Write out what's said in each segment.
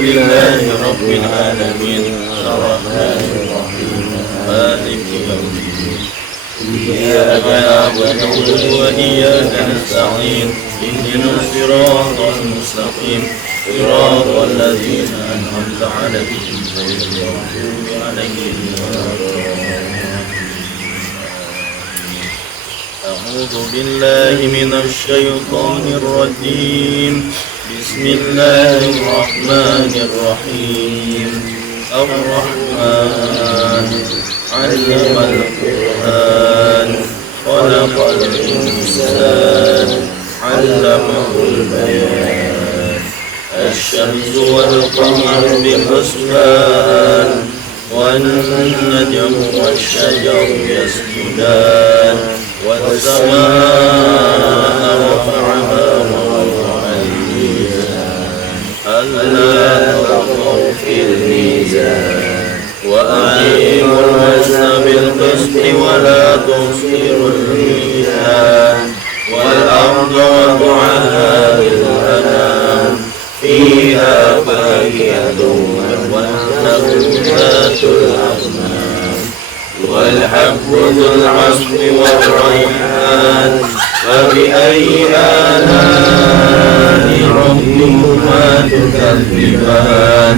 لله رب العالمين الرحمن الرحيم مالك يوم الدين إياك نعبد وإياك نستعين اهدنا الصراط المستقيم صراط الذين أنعمت عليهم غير المغضوب عليهم ولا الضالين. أعوذ بالله من الشيطان الرجيم بسم الله الرحمن الرحيم الرحمن علم القرآن خلق الإنسان علمه البيان الشمس والقمر بحسبان والنجم والشجر يسجدان والسماء رفعها ووضع الميزان ألا تطغوا في الميزان وأقيموا الوزن بالقسط ولا تخسروا الميزان والأرض وضعها للأنام فيها فاكهة والنخل ذات الأكمام والحب ذو العصف والريحان فبأي آلاء ربكما تكذبان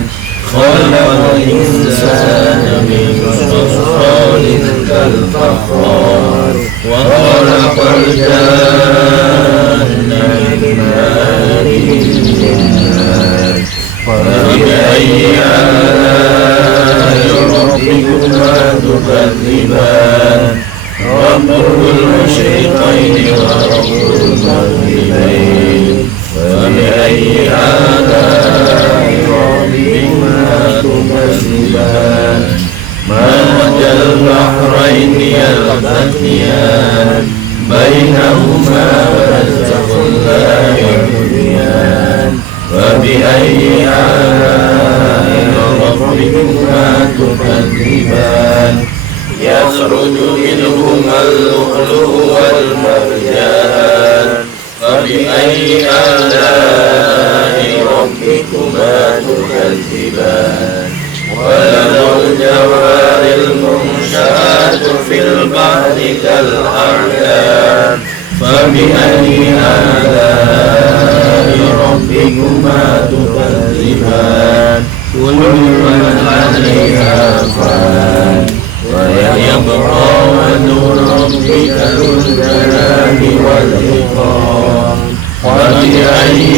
خلق الإنسان من صلصال كالفخار وخلق الجن من مارج من نار فبأي آلاء ربكما تكذبان رب المشرقين ورب المغربين فبأي آلاء ربكما تكذبان مرج البحرين يلتقيان بينهما برزخ لا يبغيان فبأي آلاء ربكما تكذبان يخرج منهما اللؤلؤ والمرجان فبأي آلاء ربكما تكذبان وله الجوار المنشآت في البحر كالأعلام فبأي آلاء ربكما تكذبان كل من عليها فان ويبقى وجه ربك ذو الجلال والإكرام فبأي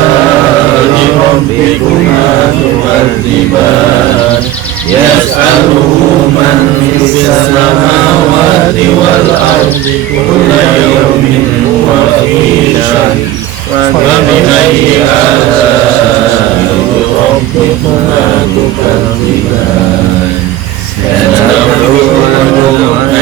آلاء ربكما تكذبان يسأله من في السماوات والأرض كل يوم هو في شأن فبأي آلاء ربكما تكذبان سنفرغ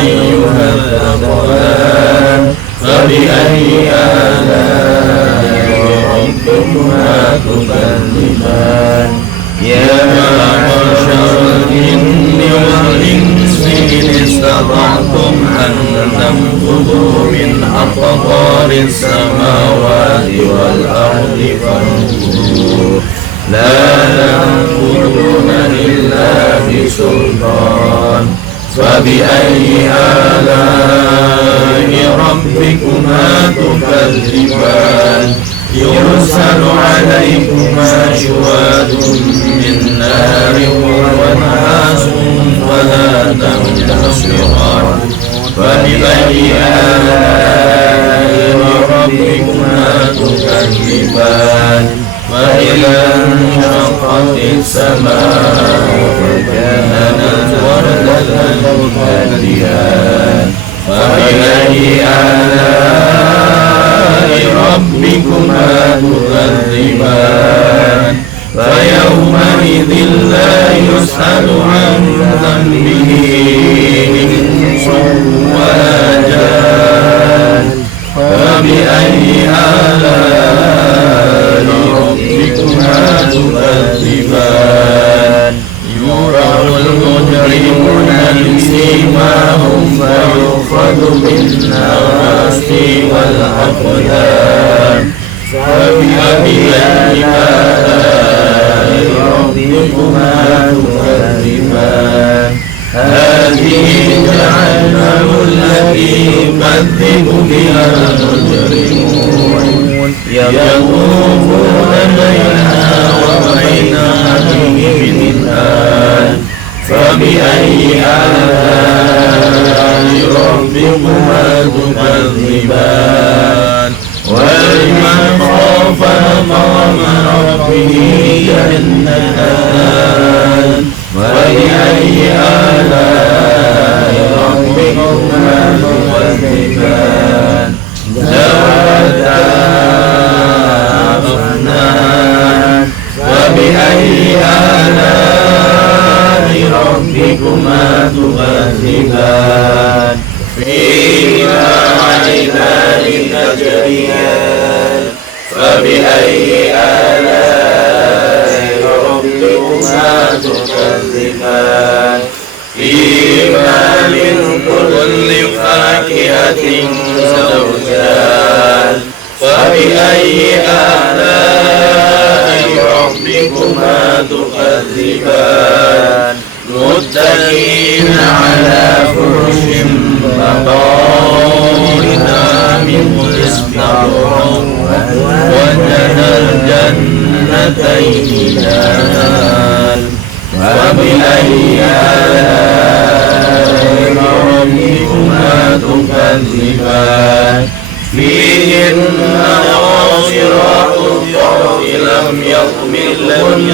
أيها الثقلان فبأي آلاء ربكما تكذبان يا معشر الجن والإنس إن استطعتم أن تنفذوا من أقطار السماوات والأرض فانفذوا لا تنفذون إلا بسلطان فبأي آلاء ربكما تكذبان يرسل عليكما شواظ من نار ونحاس فلا تنتصران فبأي آلاء ربكما تكذبان فإذا انشقت السماء فكانت وردة كالدهان فبأي آلاء ربكما تكذبان فيومئذ لا يسأل عن ذنبه إنس ولا جان فبأي آلاء ربكما تكذبان يورع المجرمون بسيماهم فيؤخذ بالنواصي والأقدام فبأي آلاء يكذب بها المجرمون يطوفون بينها وبين حميم آن فبأي آلاء ربكما تكذبان ولمن خاف مقام ربه جنتان فبأي آلاء ربكما تكذبان ذواتا أفنان فبأي آلاء ربكما تكذبان فيهما عينان تجريان فبأي آلاء ربكما تكذبان فيهما من كل فاكهة زوجان فبأي آلاء ربكما تكذبان متكئين على فرش بطائنها من استبرق وجنى الجنتين دان فبأي آلاء ربكما تكذبان فيهن قاصرات الطرف لم يطمثلهن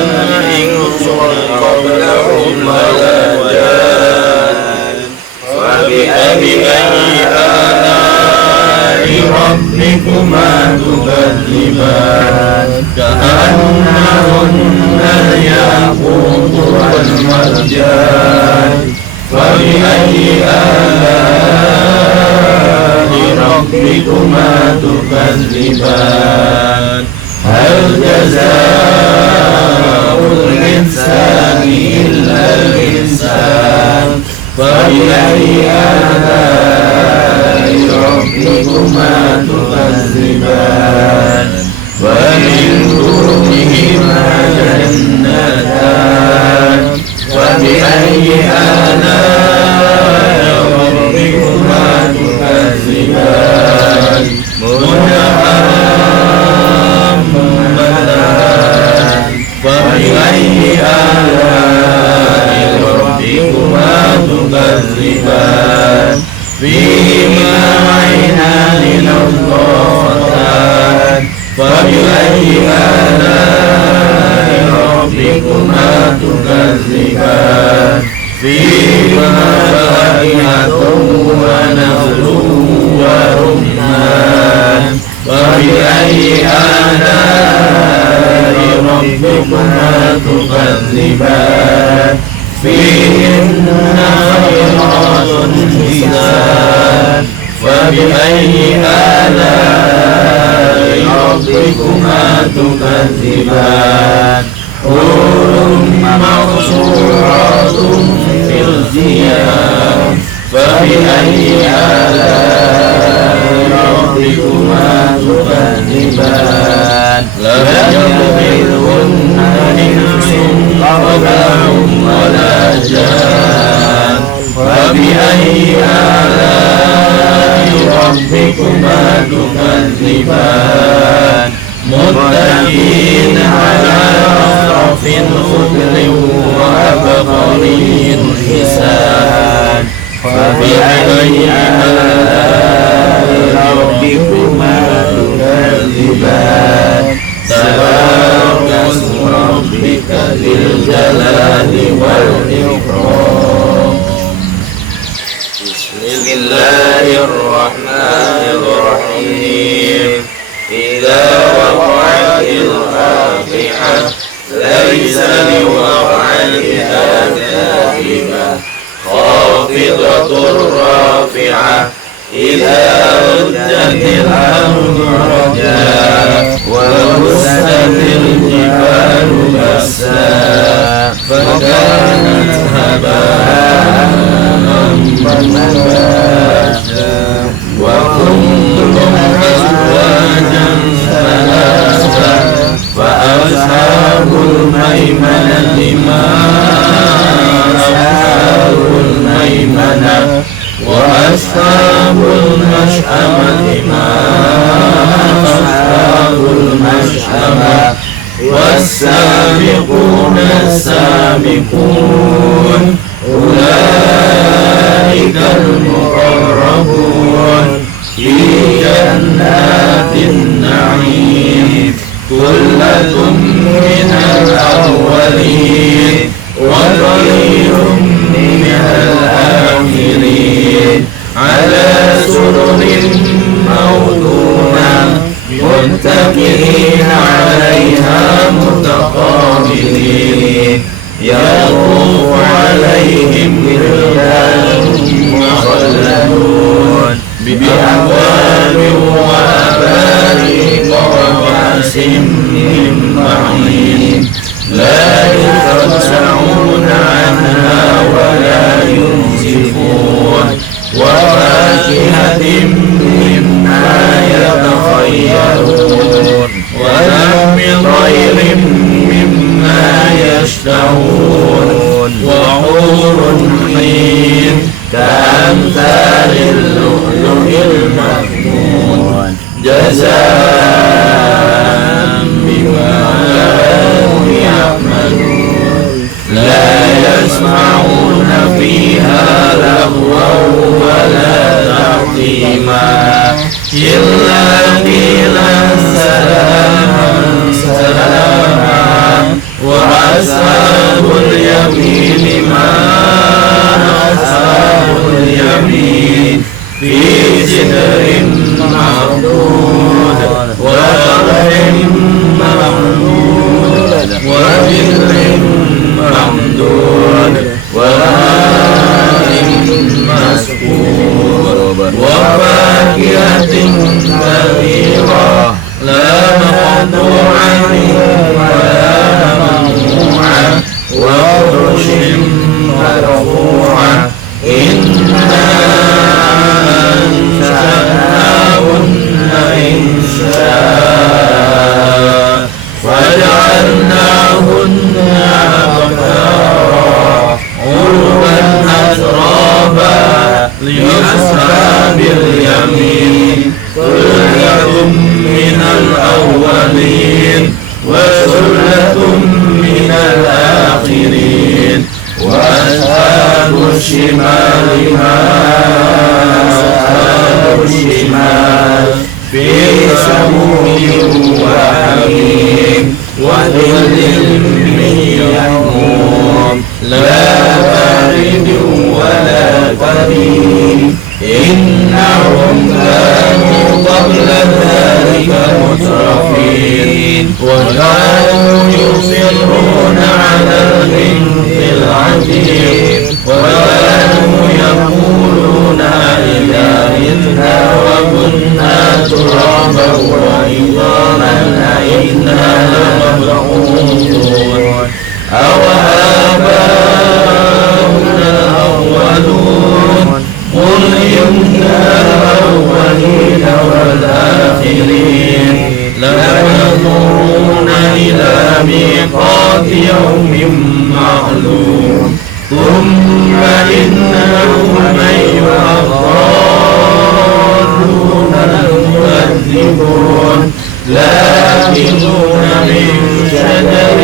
إنس قبلهم ولا جان فبأي آلاء ربكما تكذبان كأنهن الياقوت والمرجان فبأي آلاء ربكما تكذبان هل جزاء الإحسان إلا الإحسان فبأي آلاء ربكما تكذبان ومن دونهما جنتان فبأي آلاء ربكما تكذبان مدهامتان فبأي آلاء ربكما تكذبان فيهما عينان نضاختان فبأي آلاء ربكما تكذبان فيهما فاكهة ونخل ورمان فبأي آلاء ربكما تكذبان فيهن خيرات حسان فبأي آلاء ربكما تكذبان حور مقصورات في الخيام فبأي آلاء ربكما تكذبان لم يطمثهن إنس قبلهم ولا جان فبأي آلاء ربكما تكذبان متكئين على رفرف خضر وعبقري حسان فبأي آلاء ربكما تكذبان تبارك اسم ربك ذي الجلال والإكرام بسم الله الرحمن الرحيم إذا وقعت الواقعة ليس لوقعتها كاذبة خافضة رافعة إذا رجت الأرض رجا وبست الجبال بسا فكانت هباء منبثا وكنتم أزواجا ثلاثا فأصحاب الميمنة ما أصحاب الميمنة وأصحاب المشأمة والسابقون السابقون أولئك المقربون في جنات النعيم ثلة من الأولين وقليل من الآخرين على سرر موضونة متكئين عليها متقابلين يطوف عليهم ولدان مخلدون بأكواب وأباريق وكأس من معين لا يفتحون عنها ولا ينزفون وفاكهة مما يتخيرون ولحم طير مما يشتهون وحور عين كأمثال اللؤلؤ المكنون جزاء بما كانوا يعملون لا يسمعون فيها لغوا ولا تأثيما إلا قيلا سلاما سلاما وأصحاب اليمين ما أصحاب اليمين في سدر مخضود وطلح ممدود وظل ممدود وماء مسكوب وفاكهة كثيرة لا مقطوعة ولا ممنوعة وفرش مرفوعة إنا أنشأناهن إنشاء فجعلناهن أبكارا عربا أترابا لأصحاب اليمين ثلة من الأولين وثلة من الآخرين وأصحاب الشمال ما أصحاب الشمال في سموم وحميم وظل من يحموم لا بارد ولا كريم إنهم كانوا قبل ذلك مترفين وكانوا يصرون على الحنث العظيم وكانوا يقولون إذا متنا وكنا ترابا وعظاما أئنا لمبعوثون أوآباؤنا الأولون قل إن الأولين والآخرين لمحضرون إلى ميقات يوم معلوم ثم إنهم أيها الضالون المكذبون لآكلون من شجر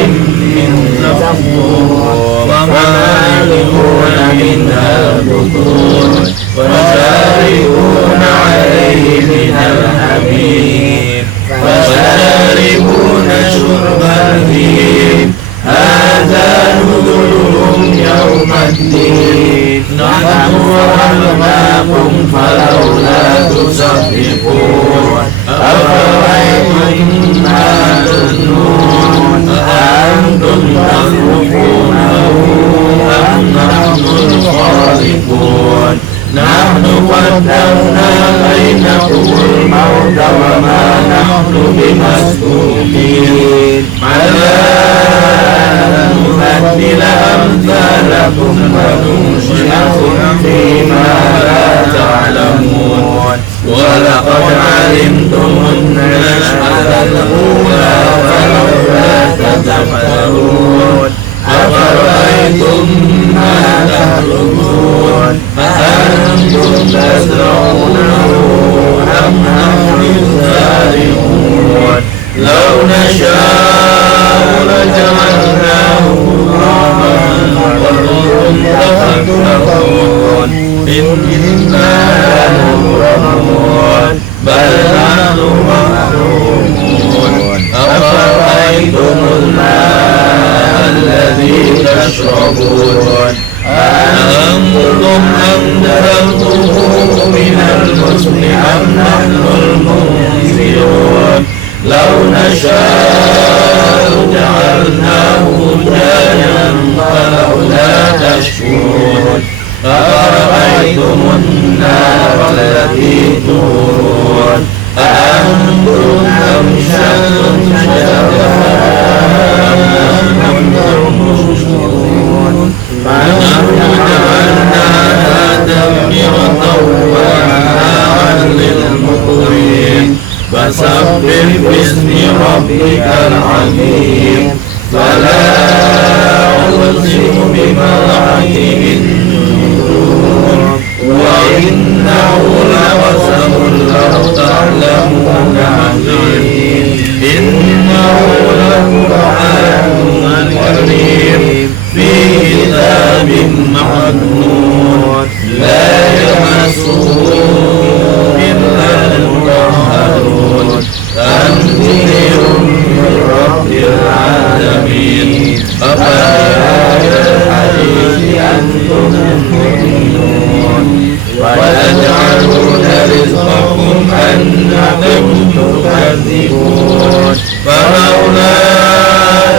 من زقوم ومالئون منها البطون وشاربون عليه من الحميم فشاربون شرب الهيم هذا نزلهم يوم الدين نحن خلقناكم فلولا تصدقون أفرأيتم ما تظنون أأنتم تخلقونه أم نحن الخالقون نحن قدرنا بينكم الموت وما نحن بمسبوقين على أن نبدل أمثالكم وننشئكم فيما لا تعلمون ولقد علمتم النشأة الأولى فلولا تذكرون أفرأيتم ما تحرثون أأنتم تزرعون تشربون أأنتم أنزلتموه من المزن أم نحن المنزلون لو نشاء جعلناه أجاجا فلولا تشكرون أفرأيتم النار التي تورون أأنتم أنشأتم شجرها أم نحن المنشئون فنحن جعلناها تذكرة ومتاعا للمقوين فسبح باسم ربك العظيم فلا أقسم بموعد النجوم وإنه لقسم لو تعلمون عظيم إنه لقرآن كريم في كتاب مكنون لا يمسه إلا المطهرون تنزيل من رب العالمين أفبهذا الحديث أنتم مؤمنون وتجعلون رزقكم أنكم تكذبون فلولا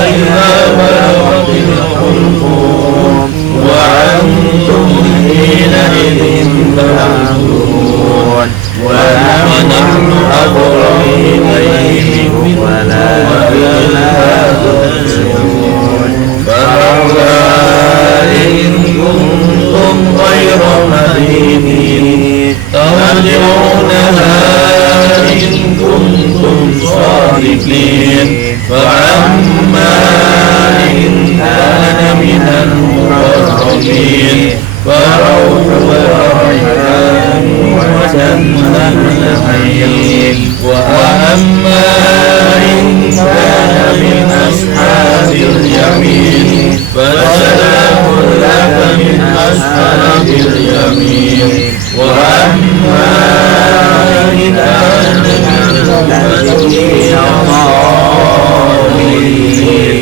إذا بلغت الحلقوم وأنتم حينئذ تنظرون ونحن أقرب إليه منكم ولكن لا تبصرون فلولا إن كنتم غير مدينين ترجعونها إن كنتم صادقين فأما إن كان من المقربين فروح وريحان وجنة نعيم وأما إن كان من أصحاب اليمين فسلام لك من أصحاب اليمين وأما إن كان من المسلمين الصالحين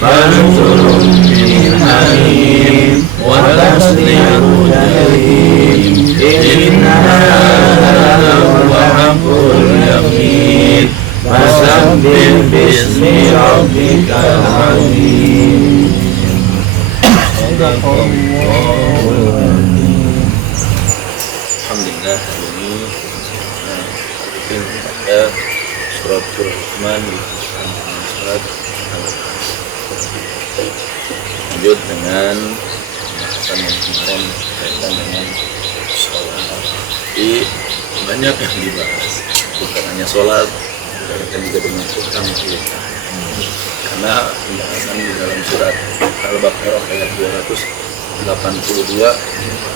فنزل من حميم وتسلية جحيم إن هذا هو حق اليقين فسبح باسم ربك العظيم. Alhamdulillah, hari ini kita surat Ar-Rahman surat lanjut dengan pembahasan yang kemarin berkaitan dengan sholat. Jadi banyak yang dibahas, bukan hanya sholat, berkaitan juga dengan hutang piutang. Karena pembahasan di dalam surat Al-Baqarah ayat 282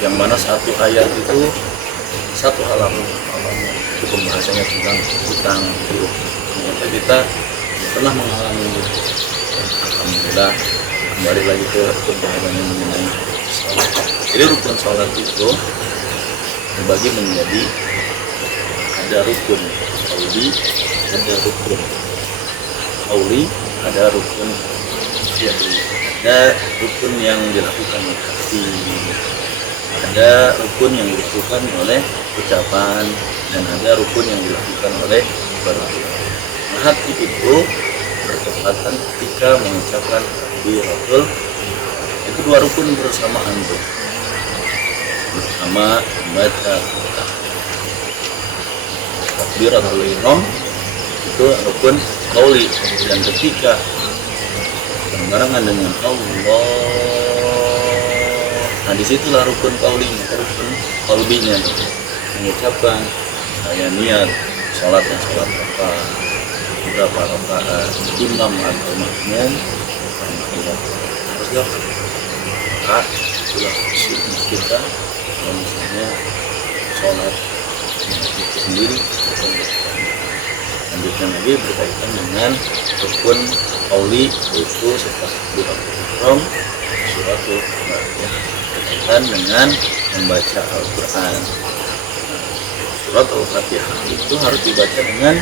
yang mana satu ayat itu satu halaman itu pembahasannya tentang hutang piutang. Ternyata kita pernah mengalami. Alhamdulillah, kembali lagi ke pembahasan yang mengenai sholat. Jadi rukun sholat itu dibagi menjadi ada rukun qauli, ada rukun qauli, ada rukun fi'li. Ada rukun yang dilakukan oleh hati, ada rukun yang dilakukan oleh ucapan, dan ada rukun yang dilakukan oleh perbuatan. Nah, hati itu bertepatan ketika mengucapkan takbiratul, itu dua rukun bersamaan tuh, bersama membaca takbiratul ihram itu rukun qauli, dan ketika berbarengan dengan Allah, nah disitulah rukun qaulinya, rukun qalbinya, mengucapkan saya niat sholatnya sholat apa, berapa rakaat, imam atau makmum, haruslah itulah sunnah kita kalau misalnya sholat itu sendiri. Lanjutkan lagi berkaitan dengan rukun qauli, yaitu setelah takbiratul ihram suratul Fatihah, berkaitan dengan membaca Al-Quran. Surat Al-Fatihah itu harus dibaca dengan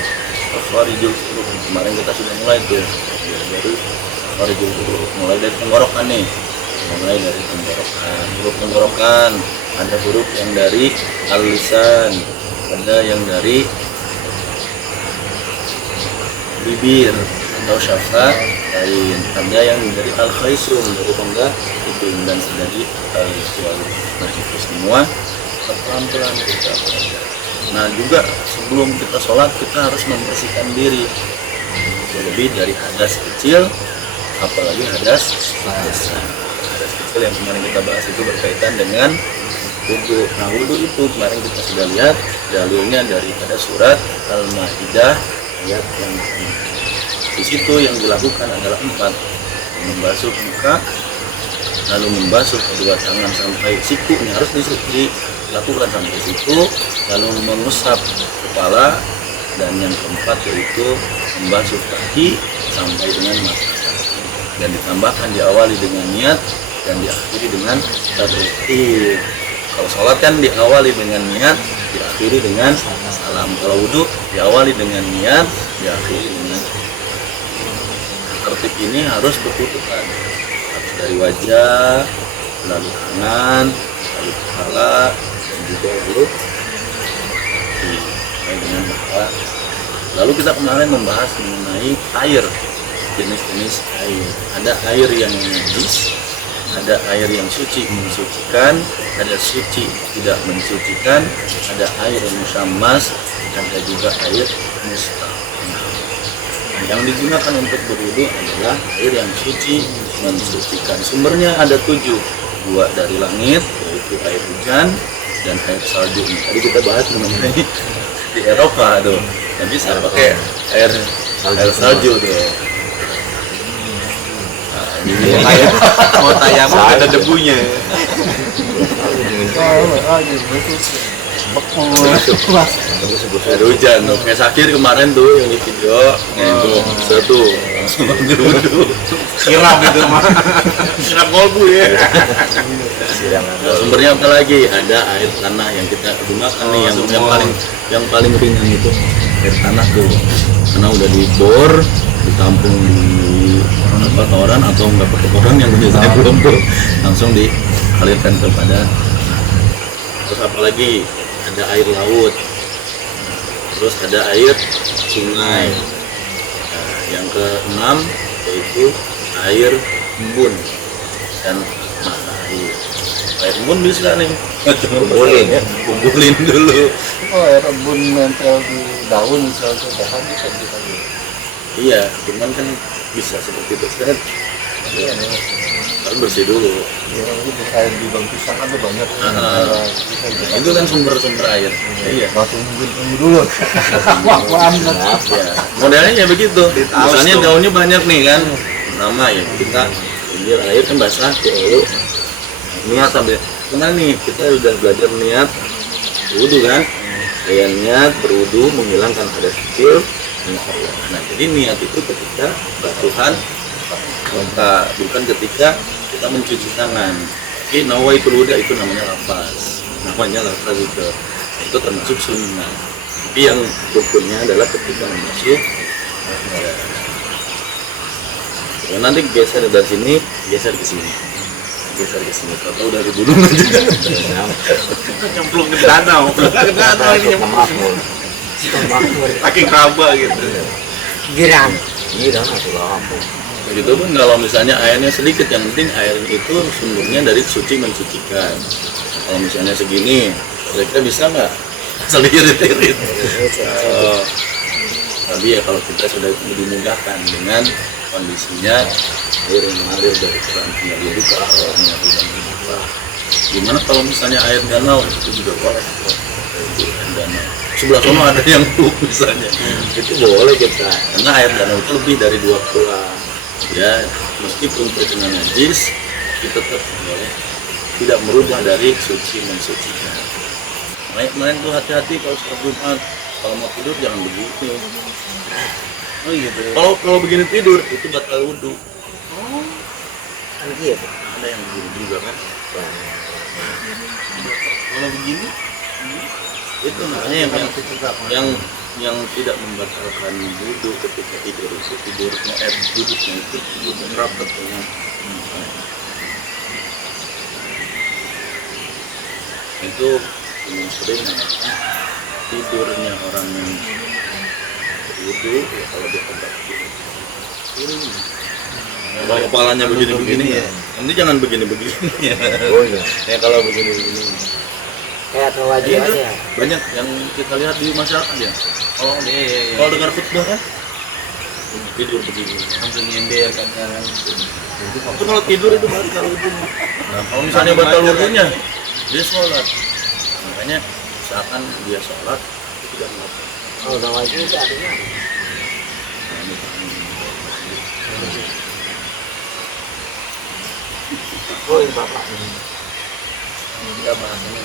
Al-Farijul Suluk. Kemarin kita sudah mulai tuh, baru makharijul huruf, mulai dari tenggorokan nih, mulai dari tenggorokan, huruf tenggorokan ada huruf yang dari al-lisan, ada yang dari bibir atau syafatain, ada yang dari al-khaisum dari tongga hidung, dan dari al-jalur. Nah itu semua pelan-pelan kita belajar. Nah juga sebelum kita sholat kita harus membersihkan diri, lebih dari hadas kecil apalagi hadas besar. Hadas kecil yang kemarin kita bahas itu berkaitan dengan wudu. Nah wudu itu kemarin kita sudah lihat dalilnya daripada surat Al-Maidah ayat yang 6. Di situ yang dilakukan adalah 4: membasuh muka, lalu membasuh kedua tangan sampai siku, ini harus dilakukan sampai siku, lalu mengusap kepala, dan yang keempat yaitu membasuh kaki sampai dengan mata. Dan ditambahkan diawali dengan niat dan diakhiri dengan tabrikir. Kalau sholat kan diawali dengan niat, diakhiri dengan salam. Kalau wudhu diawali dengan niat, diakhiri dengan tertib. Ini harus bertutupan, harus dari wajah, lalu tangan, lalu kepala, dan juga lalu dengan mata. Lalu kita kemarin membahas mengenai air, jenis-jenis air. Ada air yang najis, ada air yang suci mensucikan, ada suci tidak mensucikan, ada air yang musyammas, ada juga air mustahil. Nah, yang digunakan untuk berwudu adalah air yang suci mensucikan. Sumbernya ada 7, 2 dari langit yaitu air hujan dan air salju. Tadi kita bahas mengenai di Eropa tuh, yang bisa pakai air salju tuh. Ini mau tayamum ada debunya. Ada hujan tuh, kayak Sakir kemarin tuh yang di video, itu satu langsung ambil wudhu, siram itu mah, siram kolbu ya. Nah, sumbernya apa lagi? Ada air tanah yang kita gunakan nih, yang paling ringan itu air tanah tuh, karena udah dibor, ditampung di toran atau enggak pakai toran yang biasanya belum tuh, langsung dialirkan kepada. Terus apa lagi? Ada air laut, terus ada air sungai. Nah, yang ke-6 yaitu air embun dan mata air. Air embun bisa nih kumpulin dulu. Air embun nempel di daun misalnya, bahan bisa dipakai. Iya, cuman kan bisa seperti itu kan. Iya, harus bersih dulu. Ya, itu air di bang pisang ada banyak. Itu kan sumber air. Iya. Langsung embun dulu. Ya. Modelnya ya begitu. Misalnya daunnya banyak nih kan. Pertama ya kita ambil air kan basah, lalu niat sampai kemana nih? Kita udah belajar niat wudu kan. Kayak niat berwudu menghilangkan hadas kecil. Nah jadi niat itu ketika basuhan muka, bukan ketika kita mencuci tangan. Tapi nawaitul wudu itu namanya lafaz, itu termasuk sunnah. Tapi yang rukunnya adalah ketika masuk. Ya, nanti geser dari sini, geser ke sini. Atau dari gunung aja. Nyemplung ke danau. Ini nyemplung. Saking kaba gitu. Girang atau apa? Begitu pun kalau misalnya airnya sedikit, yang penting air itu sumbernya dari suci mensucikan. Kalau misalnya segini, kira-kira bisa nggak? Asal diirit-irit. Tapi ya kalau kita sudah dimudahkan dengan kondisinya air yang mengalir dari keran mengalir ke arahnya gimana kalau misalnya air danau itu juga boleh. Air danau sebelah sana ada yang tuh misalnya, itu boleh kita, karena air danau itu lebih dari 2 pulang ya, meskipun terkena najis itu tetap boleh, tidak merubah dari suci mensucikan. Main tuh hati-hati kalau sholat Jumat, kalau mau tidur jangan begitu. Oh gitu. Kalau begini tidur itu batal wudu. Oh, kan gitu. Ada yang begini juga kan. Kalau begini Itu makanya yang tidak membatalkan wudhu ketika tidur itu tidurnya duduknya itu tidurnya rapat dengan itu ini sering mengatakan tidurnya orang yang berwudhu ya kalau dia tegak ini kalau kepalanya begini-begini ya nanti jangan begini-begini ya. Oh iya. Ya kalau begini-begini Kayak tawajud itu aja. banyak yang kita lihat di masyarakat ya. Oh, Iya. kalau dengar khutbah kan tidur begini. Langsung nyender kan. Itu kalau tidur itu batal wudhunya. Nah, kalau misalnya batal wudhunya, dia sholat. Makanya misalkan dia sholat itu tidak batal. Oh, tawajud itu artinya apa? Oh, ini bapak. Enggak bahasanya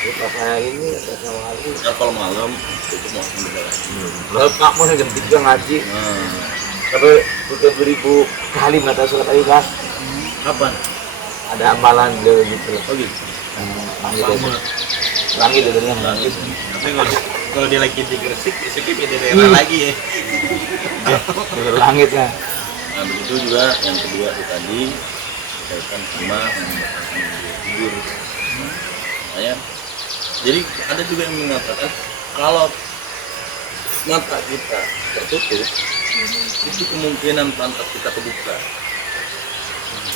Ini bapak ini ada wali. Nah, kalau malam itu mau beda lagi. Bapak mau jam 3 ngaji. Nah, Tapi udah 1000 kali mata surat Al-Ikhlas. kapan? Ada amalan beliau gitu loh. Oh gitu. Langit itu. Langit itu yang Langit. Tapi kalau dia lagi di Gresik, besoknya beda daerah lagi ya. langit ya. Nah, begitu juga yang kedua itu tadi berkaitan sama membatalkan tidur. Makanya, jadi ada juga yang mengatakan kalau mata kita tertutup itu kemungkinan pantat kita kebuka.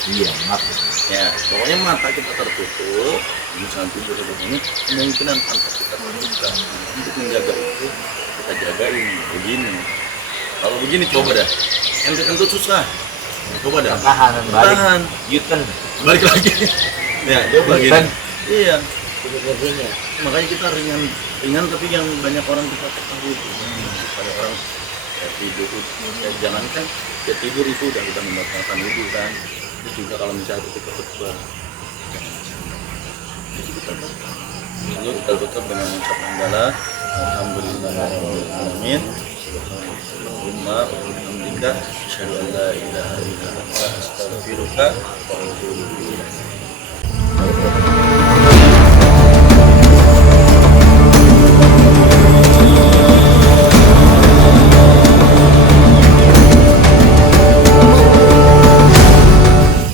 Iya, maaf. Ya, pokoknya mata kita tertutup, misalnya tidur seperti ini, kemungkinan pantat kita terbuka. Untuk menjaga itu kita jagain begini. Kalau begini coba dah, ente kentut susah. Coba dah. Tahan balik. Tahan. Yuten. Balik lagi. Ya, coba gini. Kan? Iya. Itu kerjanya. Makanya kita ringan tapi yang banyak orang kita ketahui. Supaya orang ya, tidur, ya, jangankan ya tidur itu udah kita membatalkan wudhu kan. Itu juga kalau misalnya kita khutbah. Itu kita batal. Lalu kita tutup dengan ucapan hamdalah. Alhamdulillahirobbilalamin. Subhanallahumma wa bihamdika asyhadu an la ilaha illa anta astaghfiruka wa atubu ilaik.